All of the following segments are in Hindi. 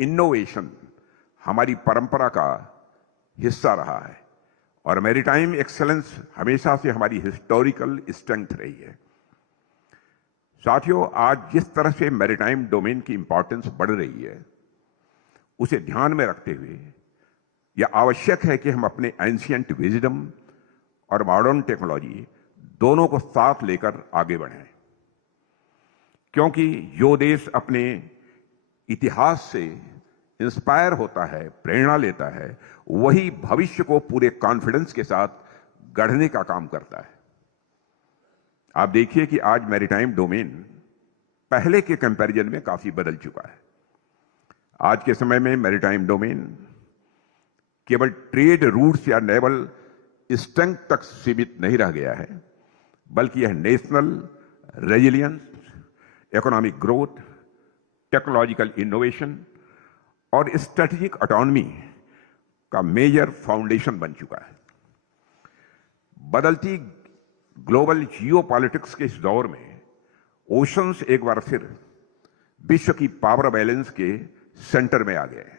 इनोवेशन हमारी परंपरा का हिस्सा रहा है और मैरीटाइम एक्सेलेंस हमेशा से हमारी हिस्टोरिकल स्ट्रेंथ रही है। साथियों, आज जिस तरह से मैरीटाइम डोमेन की इंपॉर्टेंस बढ़ रही है, उसे ध्यान में रखते हुए यह आवश्यक है कि हम अपने एंशिएंट विजडम और मॉडर्न टेक्नोलॉजी दोनों को साथ लेकर आगे बढ़ें, क्योंकि जो देश अपने इतिहास से इंस्पायर होता है, प्रेरणा लेता है, वही भविष्य को पूरे कॉन्फिडेंस के साथ गढ़ने का काम करता है। आप देखिए कि आज मैरीटाइम डोमेन पहले के कंपैरिजन में काफी बदल चुका है। आज के समय में मैरीटाइम डोमेन केवल ट्रेड रूट्स या नेवल स्ट्रेंथ तक सीमित नहीं रह गया है, बल्कि यह national resilience, economic growth, technological innovation और स्ट्रेटेजिक ऑटोनॉमी का मेजर फाउंडेशन बन चुका है। बदलती ग्लोबल जियोपॉलिटिक्स के इस दौर में ओशंस एक बार फिर विश्व की पावर बैलेंस के सेंटर में आ गए हैं।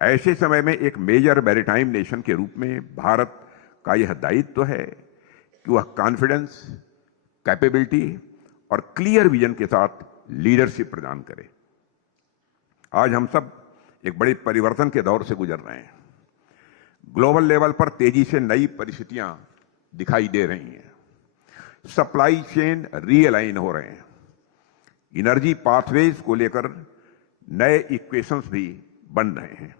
ऐसे समय में एक मेजर मैरीटाइम नेशन के रूप में भारत का यह दायित्व है कि वह कॉन्फिडेंस, कैपेबिलिटी और क्लियर विजन के साथ लीडरशिप प्रदान करे। आज हम सब एक बड़े परिवर्तन के दौर से गुजर रहे हैं। ग्लोबल लेवल पर तेजी से नई परिस्थितियां दिखाई दे रही हैं। सप्लाई चेन रीअलाइन हो रहे हैं। एनर्जी पाथवेज को लेकर नए इक्वेशंस भी बन रहे हैं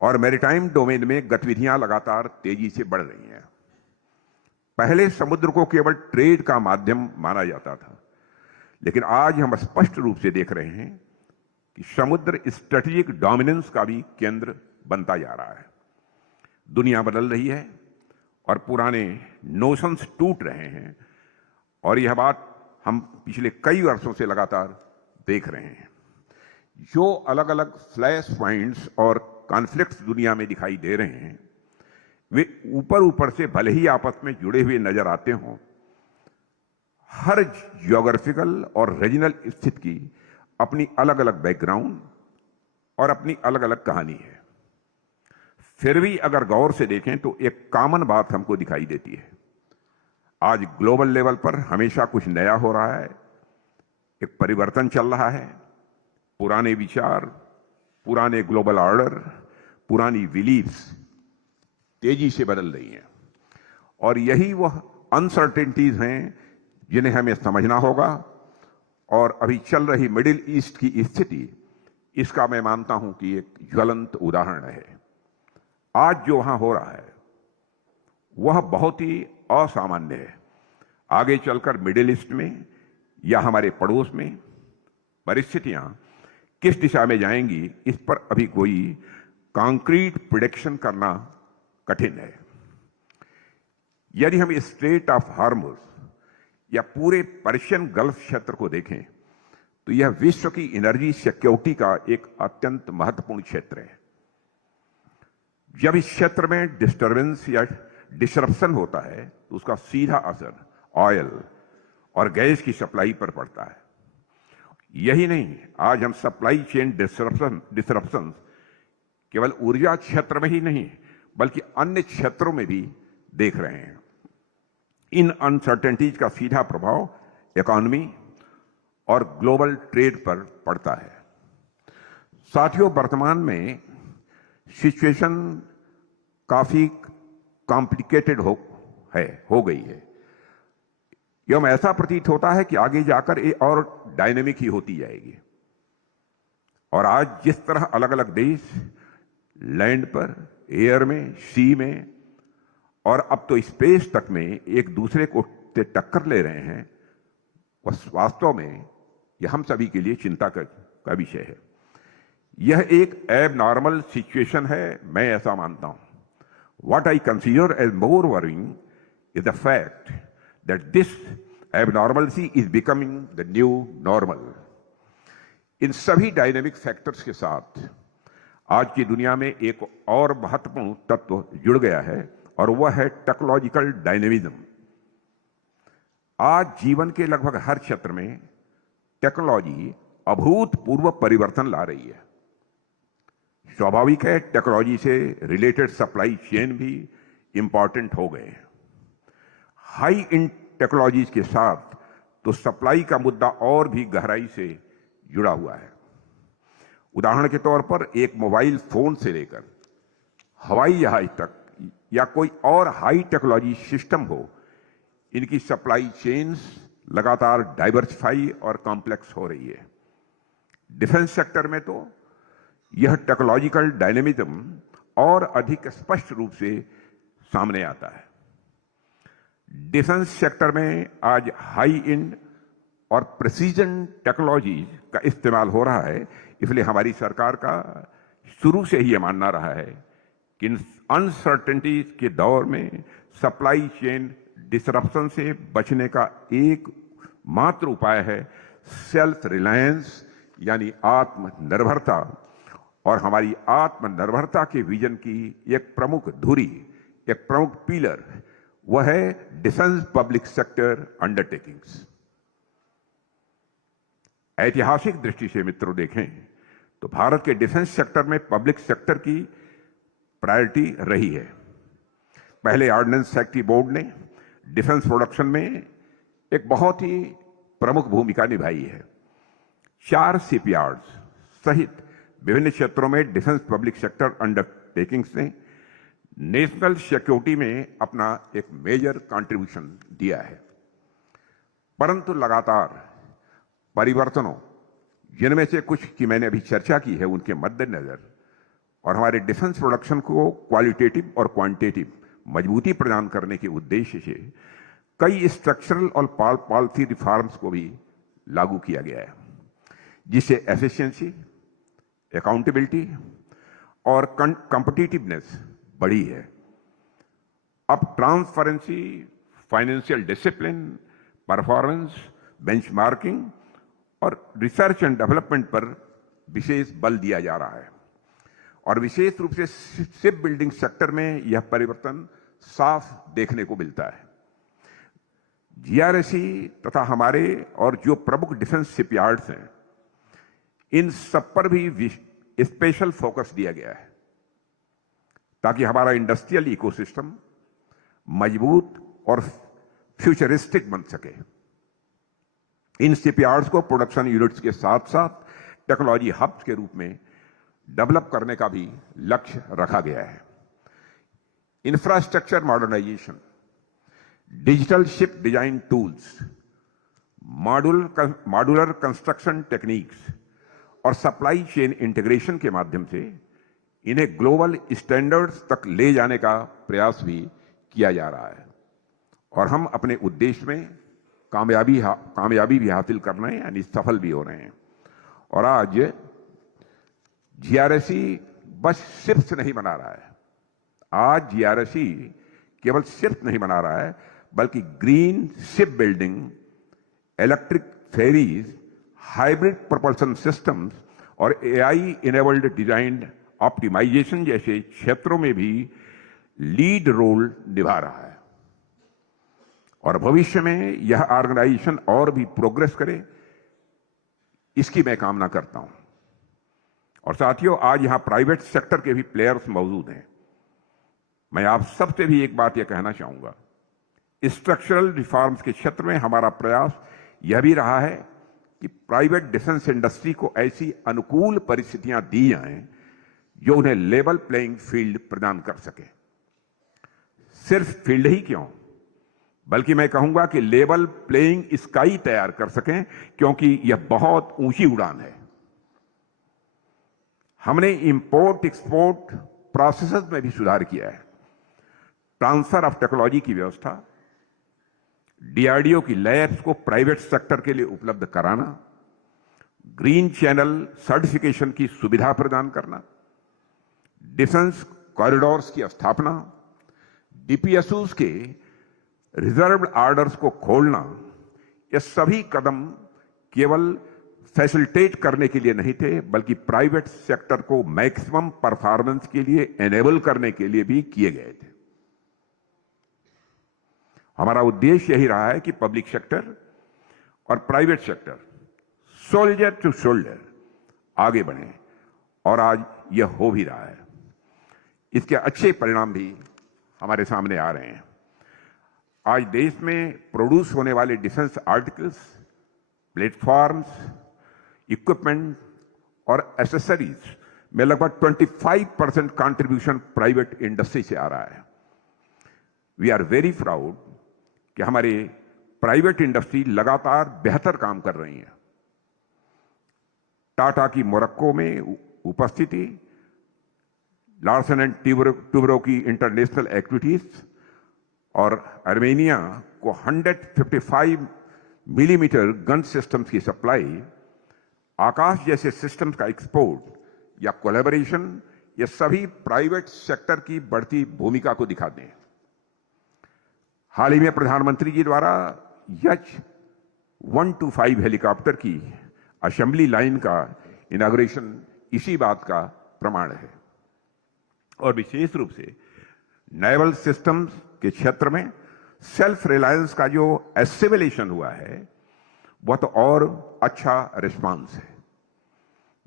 और मैरीटाइम डोमेन में गतिविधियां लगातार तेजी से बढ़ रही हैं। पहले समुद्र को केवल ट्रेड का माध्यम माना जाता था, लेकिन आज हम स्पष्ट रूप से देख रहे हैं कि समुद्र स्ट्रेटेजिक डोमिनेंस का भी केंद्र बनता जा रहा है। दुनिया बदल रही है और पुराने नोशंस टूट रहे हैं और यह बात हम पिछले कई वर्षों से लगातार देख रहे हैं। जो अलग अलग फ्लैश पॉइंट्स और कॉन्फ्लिक्ट्स दुनिया में दिखाई दे रहे हैं, वे ऊपर ऊपर से भले ही आपस में जुड़े हुए नजर आते हों, हर ज्योग्राफिकल और रीजनल स्थिति की अपनी अलग अलग बैकग्राउंड और अपनी अलग अलग कहानी है। फिर भी अगर गौर से देखें तो एक कॉमन बात हमको दिखाई देती है। आज ग्लोबल लेवल पर हमेशा कुछ नया हो रहा है, एक परिवर्तन चल रहा है। पुराने विचार, पुराने ग्लोबल ऑर्डर, पुरानी बिलीफ्स तेजी से बदल रही हैं और यही वह अनसर्टेनिटीज हैं जिन्हें हमें समझना होगा। और अभी चल रही मिडिल ईस्ट की स्थिति इसका मैं मानता हूं कि एक ज्वलंत उदाहरण है। आज जो वहां हो रहा है वह बहुत ही असामान्य है। आगे चलकर मिडिल ईस्ट में या हमारे पड़ोस में परिस्थितियां किस दिशा में जाएंगी, इस पर अभी कोई कॉन्क्रीट प्रेडिक्शन करना कठिन है। यदि हम स्ट्रेट ऑफ हार्मुज या पूरे पर्शियन गल्फ क्षेत्र को देखें तो यह विश्व की एनर्जी सिक्योरिटी का एक अत्यंत महत्वपूर्ण क्षेत्र है। जब इस क्षेत्र में डिस्टर्बेंस या डिसरप्शन होता है तो उसका सीधा असर ऑयल और गैस की सप्लाई पर पड़ता है। यही नहीं, आज हम सप्लाई चेन डिसरप्शन केवल ऊर्जा क्षेत्र में ही नहीं बल्कि अन्य क्षेत्रों में भी देख रहे हैं। इन अनसर्टेनिटीज का सीधा प्रभाव इकोनॉमी और ग्लोबल ट्रेड पर पड़ता है। साथियों, वर्तमान में सिचुएशन काफी कॉम्प्लिकेटेड हो गई है। एवं ऐसा प्रतीत होता है कि आगे जाकर ये और डायनेमिक ही होती जाएगी। और आज जिस तरह अलग अलग देश लैंड पर, एयर में, सी में और अब तो स्पेस तक में एक दूसरे को टक्कर ले रहे हैं, वह वास्तव में यह हम सभी के लिए चिंता का विषय है। यह एक एबनॉर्मल सिचुएशन है, मैं ऐसा मानता हूं। What I consider as more worrying is the fact that this abnormalcy is becoming the new normal. इन सभी डायनेमिक फैक्टर्स के साथ आज की दुनिया में एक और महत्वपूर्ण तत्व जुड़ गया है और वह है टेक्नोलॉजिकल डायनेमिज्म। आज जीवन के लगभग हर क्षेत्र में टेक्नोलॉजी अभूतपूर्व परिवर्तन ला रही है। स्वाभाविक है टेक्नोलॉजी से रिलेटेड सप्लाई चेन भी इंपॉर्टेंट हो गए। हाई इन टेक्नोलॉजीज के साथ तो सप्लाई का मुद्दा और भी गहराई से जुड़ा हुआ है। उदाहरण के तौर पर एक मोबाइल फोन से लेकर हवाई जहाज तक या कोई और हाई टेक्नोलॉजी सिस्टम हो, इनकी सप्लाई चेन्स लगातार डाइवर्सिफाई और कॉम्प्लेक्स हो रही है। डिफेंस सेक्टर में तो यह टेक्नोलॉजिकल डायनेमिज्म और अधिक स्पष्ट रूप से सामने आता है। डिफेंस सेक्टर में आज हाई एंड और प्रिसीजन टेक्नोलॉजी का इस्तेमाल हो रहा है, इसलिए हमारी सरकार का शुरू से ही यह मानना रहा है कि इन अनसर्टेनिटीज के दौर में सप्लाई चेन डिसरप्शन से बचने का एक मात्र उपाय है सेल्फ रिलायंस, यानी आत्मनिर्भरता। और हमारी आत्मनिर्भरता के विजन की एक प्रमुख धुरी, एक प्रमुख पिलर, वह है डिफेंस पब्लिक सेक्टर अंडरटेकिंग्स। ऐतिहासिक दृष्टि से मित्रों देखें तो भारत के डिफेंस सेक्टर में पब्लिक सेक्टर की प्रायोरिटी रही है। पहले ऑर्डिनेंस सेक्रेटरी बोर्ड ने डिफेंस प्रोडक्शन में एक बहुत ही प्रमुख भूमिका निभाई है। 4 शिपयार्ड्स सहित विभिन्न क्षेत्रों में डिफेंस पब्लिक सेक्टर अंडरटेकिंग्स ने नेशनल सिक्योरिटी में अपना एक मेजर कंट्रीब्यूशन दिया है। परंतु लगातार परिवर्तनों, जिनमें से कुछ की मैंने अभी चर्चा की है, उनके मद्देनजर और हमारे डिफेंस प्रोडक्शन को क्वालिटेटिव और क्वांटिटेटिव मजबूती प्रदान करने के उद्देश्य से कई स्ट्रक्चरल और पॉलिसी रिफॉर्म्स को भी लागू किया गया है, जिससे एफिशिएंसी, अकाउंटेबिलिटी और कॉम्पिटिटिवनेस बढ़ी है। अब transparency, financial discipline, performance, benchmarking और रिसर्च एंड डेवलपमेंट पर विशेष बल दिया जा रहा है। और विशेष रूप से शिप बिल्डिंग सेक्टर में यह परिवर्तन साफ देखने को मिलता है। जीआरएसई तथा हमारे और जो प्रमुख डिफेंस शिपयार्ड्स हैं, इन सब पर भी स्पेशल फोकस दिया गया है ताकि हमारा इंडस्ट्रियल इकोसिस्टम मजबूत और फ्यूचरिस्टिक बन सके। इन शिपयार्ड्स को प्रोडक्शन यूनिट्स के साथ साथ टेक्नोलॉजी हब्स के रूप में डेवलप करने का भी लक्ष्य रखा गया है। Infrastructure modernisation, digital ship design tools, modular construction techniques और सप्लाई चेन इंटीग्रेशन के माध्यम से इन्हें ग्लोबल स्टैंडर्ड्स तक ले जाने का प्रयास भी किया जा रहा है। और हम अपने उद्देश्य में कामयाबी भी हासिल कर रहे हैं, यानी सफल भी हो रहे हैं। और आज जीआरएसई बस शिप्स नहीं बना रहा है, आज जीआरएसई केवल शिप्स नहीं बना रहा है, बल्कि green ship building, electric ferries, hybrid propulsion systems और एआई इनेबल्ड डिजाइन ऑप्टिमाइजेशन जैसे क्षेत्रों में भी लीड रोल निभा रहा है। और भविष्य में यह ऑर्गेनाइजेशन और भी प्रोग्रेस करे, इसकी मैं कामना करता हूं। और साथियों, आज यहां प्राइवेट सेक्टर के भी प्लेयर्स मौजूद हैं। मैं आप सबसे भी एक बात यह कहना चाहूंगा, स्ट्रक्चरल रिफॉर्म्स के क्षेत्र में हमारा प्रयास यह भी रहा है कि प्राइवेट डिफेंस इंडस्ट्री को ऐसी अनुकूल परिस्थितियां दी जाएं जो उन्हें लेवल प्लेइंग फील्ड प्रदान कर सके। सिर्फ फील्ड ही क्यों, बल्कि मैं कहूंगा कि लेवल प्लेइंग स्काई तैयार कर सकें, क्योंकि यह बहुत ऊंची उड़ान है। हमने इंपोर्ट एक्सपोर्ट प्रोसेसेस में भी सुधार किया है। ट्रांसफर ऑफ टेक्नोलॉजी की व्यवस्था, डीआरडीओ की लैब्स को प्राइवेट सेक्टर के लिए उपलब्ध कराना, ग्रीन चैनल सर्टिफिकेशन की सुविधा प्रदान करना, डिफेंस कॉरिडोर्स की स्थापना, डीपीएसयूज के रिजर्व्ड ऑर्डर्स को खोलना, ये सभी कदम केवल फैसिलिटेट करने के लिए नहीं थे, बल्कि प्राइवेट सेक्टर को मैक्सिमम परफॉर्मेंस के लिए एनेबल करने के लिए भी किए गए थे। हमारा उद्देश्य यही रहा है कि पब्लिक सेक्टर और private sector shoulder to shoulder आगे बढ़े और आज यह हो भी रहा है। इसके अच्छे परिणाम भी हमारे सामने आ रहे हैं। आज देश में प्रोड्यूस होने वाले डिफेंस आर्टिकल्स, प्लेटफॉर्म्स, इक्विपमेंट और एसेसरीज में लगभग 25% कंट्रीब्यूशन प्राइवेट इंडस्ट्री से आ रहा है। वी आर वेरी प्राउड कि हमारे प्राइवेट इंडस्ट्री लगातार बेहतर काम कर रही है। टाटा की मोरक्को में उपस्थिति, लार्सन एंड टूब्रो की इंटरनेशनल एक्टिविटीज और आर्मेनिया को 155 मिलीमीटर गन सिस्टम्स की सप्लाई, आकाश जैसे सिस्टम्स का एक्सपोर्ट या कोलैबोरेशन, ये सभी प्राइवेट सेक्टर की बढ़ती भूमिका को दिखाते हैं। हाल ही में प्रधानमंत्री जी द्वारा यच 125 हेलीकॉप्टर की असेंबली लाइन का इनॉग्रेशन इसी बात का प्रमाण है। और विशेष रूप से नेवल सिस्टम्स के क्षेत्र में सेल्फ रिलायंस का जो एसिमिलेशन हुआ है, वह तो और अच्छा रिस्पांस है।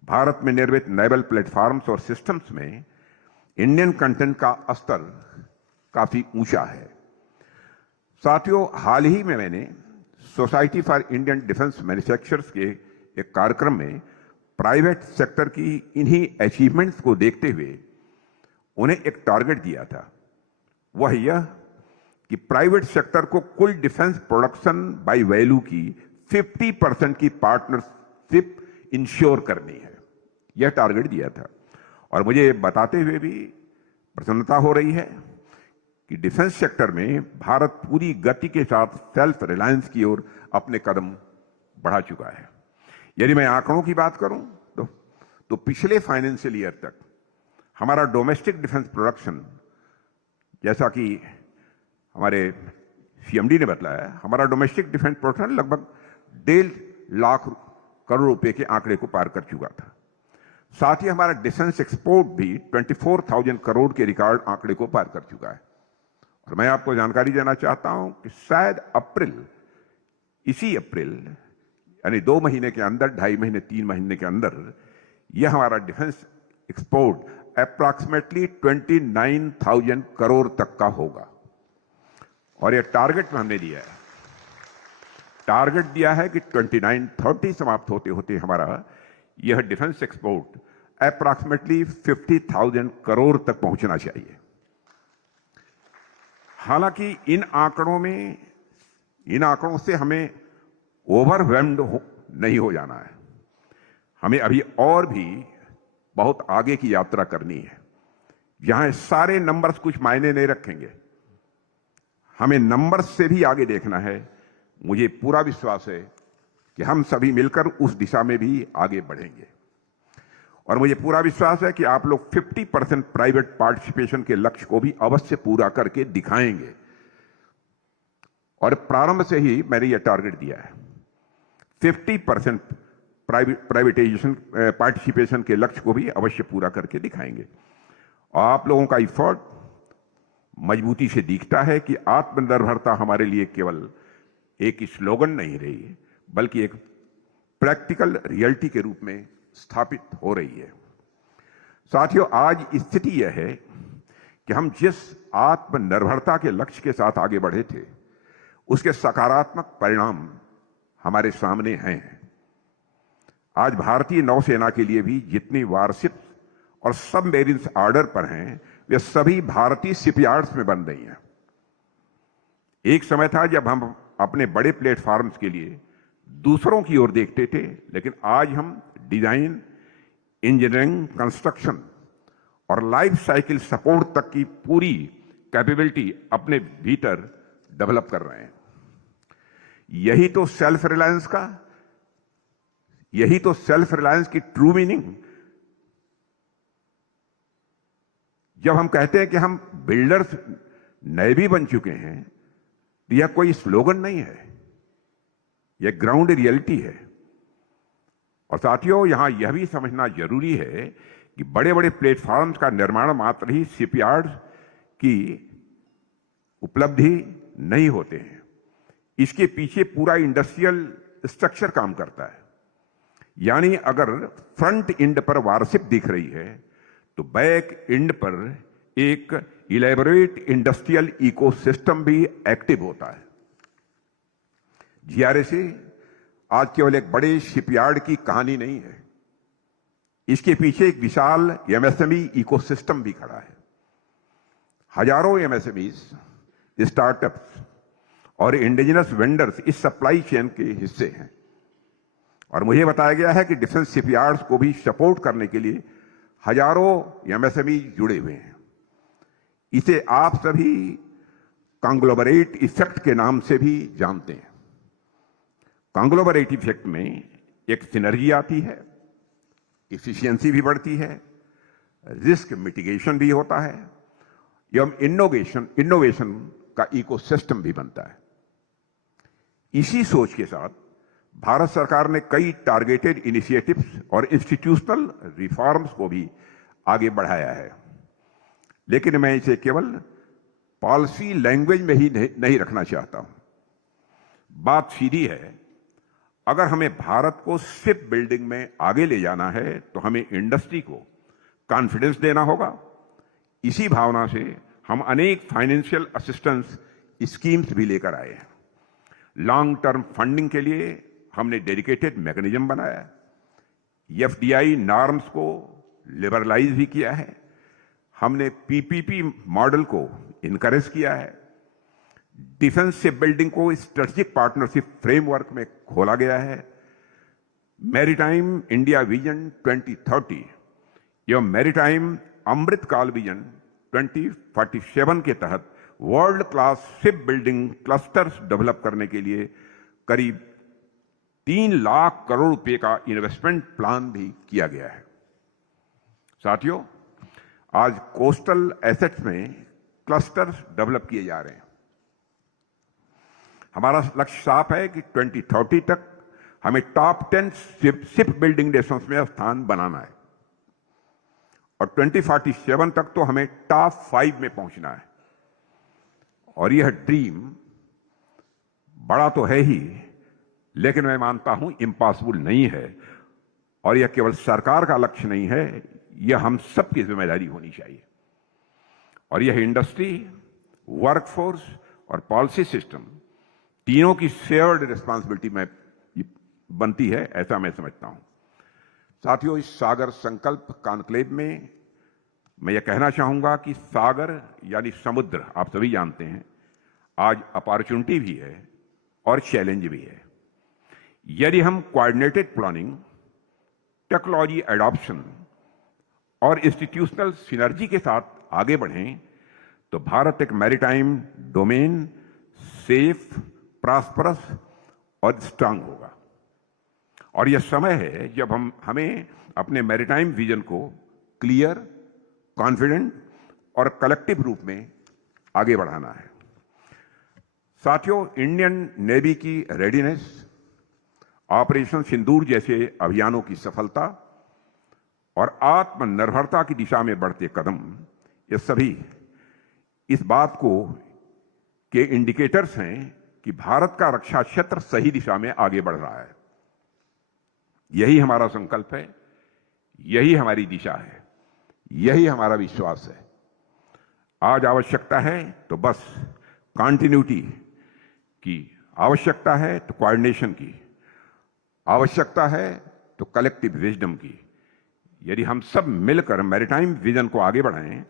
भारत में निर्मित नेवल प्लेटफॉर्म्स और सिस्टम्स में इंडियन कंटेंट का स्तर काफी ऊंचा है। साथियों, हाल ही में मैंने society for Indian defence manufacturers के एक कार्यक्रम में प्राइवेट सेक्टर की इन्हीं अचीवमेंट्स को देखते हुए उन्हें एक टारगेट दिया था। वह यह कि प्राइवेट सेक्टर को कुल डिफेंस प्रोडक्शन बाय वैल्यू की 50% की पार्टनरशिप इंश्योर करनी है। यह टारगेट दिया था और मुझे बताते हुए भी प्रसन्नता हो रही है कि डिफेंस सेक्टर में भारत पूरी गति के साथ सेल्फ रिलायंस की ओर अपने कदम बढ़ा चुका है। यदि मैं आंकड़ों की बात करूं तो पिछले फाइनेंशियल ईयर तक हमारा डोमेस्टिक डिफेंस प्रोडक्शन, जैसा कि हमारे सीएमडी ने बताया, हमारा डोमेस्टिक डिफेंस प्रोडक्शन लगभग 1.5 लाख करोड़ रुपए के आंकड़े को पार कर चुका था। साथ ही हमारा डिफेंस एक्सपोर्ट भी 24,000 करोड़ के रिकॉर्ड आंकड़े को पार कर चुका है। और मैं आपको जानकारी देना चाहता हूं कि शायद इसी अप्रैल यानी 2 महीने के अंदर, 2.5 महीने, 3 महीने के अंदर यह हमारा डिफेंस एक्सपोर्ट अप्रॉक्सीमेटली 29,000 करोड़ तक का होगा। और यह टारगेट में हमने दिया है, टारगेट दिया है कि 2930 समाप्त होते होते हमारा यह डिफेंस एक्सपोर्ट अप्रॉक्सीमेटली 50,000 करोड़ तक पहुंचना चाहिए। हालांकि इन आंकड़ों से हमें ओवरवेल्म्ड नहीं हो जाना है। हमें अभी और भी बहुत आगे की यात्रा करनी है, जहां सारे नंबर्स कुछ मायने नहीं रखेंगे। हमें नंबर्स से भी आगे देखना है। मुझे पूरा विश्वास है कि हम सभी मिलकर उस दिशा में भी आगे बढ़ेंगे। और मुझे पूरा विश्वास है कि आप लोग 50% प्राइवेट पार्टिसिपेशन के लक्ष्य को भी अवश्य पूरा करके दिखाएंगे। और प्रारंभ से ही मैंने यह टारगेट दिया है, 50% प्राइवेटाइजेशन पार्टिसिपेशन के लक्ष्य को भी अवश्य पूरा करके दिखाएंगे। और आप लोगों का एफर्ट मजबूती से दिखता है कि आत्मनिर्भरता हमारे लिए केवल एक स्लोगन नहीं रही, बल्कि एक प्रैक्टिकल रियलिटी के रूप में स्थापित हो रही है। साथियों, आज स्थिति यह है कि हम जिस आत्मनिर्भरता के लक्ष्य के साथ आगे बढ़े थे, उसके सकारात्मक परिणाम हमारे सामने हैं। आज भारतीय नौसेना के लिए भी जितनी वारशिप्स और सबमरीन्स ऑर्डर पर हैं, वे सभी भारतीय शिपयार्ड्स में बन रही हैं। एक समय था जब हम अपने बड़े प्लेटफॉर्म्स के लिए दूसरों की ओर देखते थे, लेकिन आज हम डिजाइन, इंजीनियरिंग, कंस्ट्रक्शन और लाइफ साइकिल सपोर्ट तक की पूरी कैपेबिलिटी अपने भीतर डेवलप कर रहे हैं। यही तो सेल्फ रिलायंस की ट्रू मीनिंग। जब हम कहते हैं कि हम बिल्डर्स नए भी बन चुके हैं, तो यह कोई स्लोगन नहीं है, यह ग्राउंड रियलिटी है। और साथियों, यहां यह भी समझना जरूरी है कि बड़े बड़े प्लेटफॉर्म्स का निर्माण मात्र ही शिपयार्ड्स की उपलब्धि नहीं होते हैं। इसके पीछे पूरा इंडस्ट्रियल स्ट्रक्चर काम करता है। यानी अगर फ्रंट एंड पर वारशिप दिख रही है तो बैक एंड पर एक इलेबोरेट इंडस्ट्रियल इकोसिस्टम भी एक्टिव होता है। जीआरएसी आज केवल एक बड़े शिपयार्ड की कहानी नहीं है, इसके पीछे एक विशाल एमएसएमई इकोसिस्टम भी खड़ा है। हजारों एमएसएमईज, स्टार्टअप्स और इंडिजिनस वेंडर्स इस सप्लाई चेन के हिस्से हैं और मुझे बताया गया है कि डिफेंस शिपयार्ड्स को भी सपोर्ट करने के लिए हजारों एमएसएमई जुड़े हुए हैं। इसे आप सभी कांग्लोमरेट इफेक्ट के नाम से भी जानते हैं। कांग्लोमरेट इफेक्ट में एक सिनर्जी आती है, एफिशिएंसी भी बढ़ती है, रिस्क मिटिगेशन भी होता है एवं इनोवेशन का इकोसिस्टम भी बनता है। इसी सोच के साथ भारत सरकार ने कई टारगेटेड इनिशिएटिव्स और इंस्टीट्यूशनल रिफॉर्म्स को भी आगे बढ़ाया है, लेकिन मैं इसे केवल पॉलिसी लैंग्वेज में ही नहीं रखना चाहता हूं। बात सीधी है, अगर हमें भारत को शिप बिल्डिंग में आगे ले जाना है तो हमें इंडस्ट्री को कॉन्फिडेंस देना होगा। इसी भावना से हम अनेक फाइनेंशियल असिस्टेंस स्कीम्स भी लेकर आए हैं। लॉन्ग टर्म फंडिंग के लिए हमने डेडिकेटेड मैकेनिज्म बनाया है। एफडीआई नॉर्म्स को लिबरलाइज भी किया है। हमने पीपीपी मॉडल को इनकरेज किया है। डिफेंस शिप बिल्डिंग को स्ट्रेटेजिक पार्टनरशिप फ्रेमवर्क में खोला गया है। मैरीटाइम इंडिया विजन 2030 एवं मैरीटाइम अमृतकाल विजन 2047 के तहत world class ship building clusters develop करने के लिए करीब 3 लाख करोड़ रुपए का इन्वेस्टमेंट प्लान भी किया गया है। साथियों, आज कोस्टल एसेट्स में क्लस्टर्स डेवलप किए जा रहे हैं। हमारा लक्ष्य साफ है कि 2030 तक हमें टॉप 10 शिप बिल्डिंग नेशंस में स्थान बनाना है और 2047 तक तो हमें टॉप 5 में पहुंचना है। और यह ड्रीम बड़ा तो है ही, लेकिन मैं मानता हूं इम्पॉसिबल नहीं है और यह केवल सरकार का लक्ष्य नहीं है, यह हम सबकी जिम्मेदारी होनी चाहिए। और यह इंडस्ट्री, वर्कफोर्स और पॉलिसी सिस्टम तीनों की शेयर्ड रिस्पांसिबिलिटी में बनती है, ऐसा मैं समझता हूं। साथियों, इस सागर संकल्प कॉन्क्लेव में मैं यह कहना चाहूंगा कि सागर यानी समुद्र, आप सभी जानते हैं, आज अपॉर्चुनिटी भी है और चैलेंज भी है। यदि हम कोऑर्डिनेटेड प्लानिंग, टेक्नोलॉजी एडॉप्शन और इंस्टीट्यूशनल सिनर्जी के साथ आगे बढ़ें तो भारत एक मैरीटाइम डोमेन सेफ, प्रॉस्परस और स्ट्रांग होगा। और यह समय है जब हमें अपने मैरीटाइम विजन को क्लियर, कॉन्फिडेंट और कलेक्टिव रूप में आगे बढ़ाना है। साथियों, इंडियन नेवी की रेडीनेस, ऑपरेशन सिंदूर जैसे अभियानों की सफलता और आत्मनिर्भरता की दिशा में बढ़ते कदम, ये सभी इस बात को के इंडिकेटर्स हैं कि भारत का रक्षा क्षेत्र सही दिशा में आगे बढ़ रहा है। यही हमारा संकल्प है, यही हमारी दिशा है, यही हमारा विश्वास है। आज आवश्यकता है तो बस कॉन्टिन्यूटी की, आवश्यकता है तो कोऑर्डिनेशन की, आवश्यकता है तो कलेक्टिव विजडम की। यदि हम सब मिलकर मैरीटाइम विजन को आगे बढ़ाएं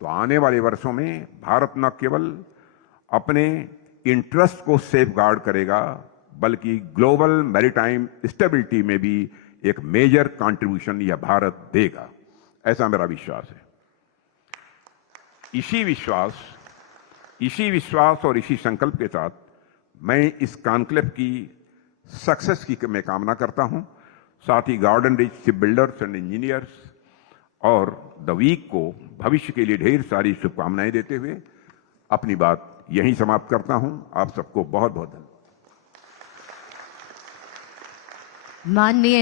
तो आने वाले वर्षों में भारत न केवल अपने इंटरेस्ट को सेफगार्ड करेगा बल्कि ग्लोबल मैरीटाइम स्टेबिलिटी में भी एक मेजर कंट्रीब्यूशन यह भारत देगा, ऐसा मेरा विश्वास है। इसी विश्वास और इसी संकल्प के साथ मैं इस कॉन्क्लेव की सक्सेस की मैं कामना करता हूं। साथ ही garden reach shipbuilders and engineers और द वीक को भविष्य के लिए ढेर सारी शुभकामनाएं देते हुए अपनी बात यहीं समाप्त करता हूं। आप सबको बहुत बहुत धन्यवाद। माननीय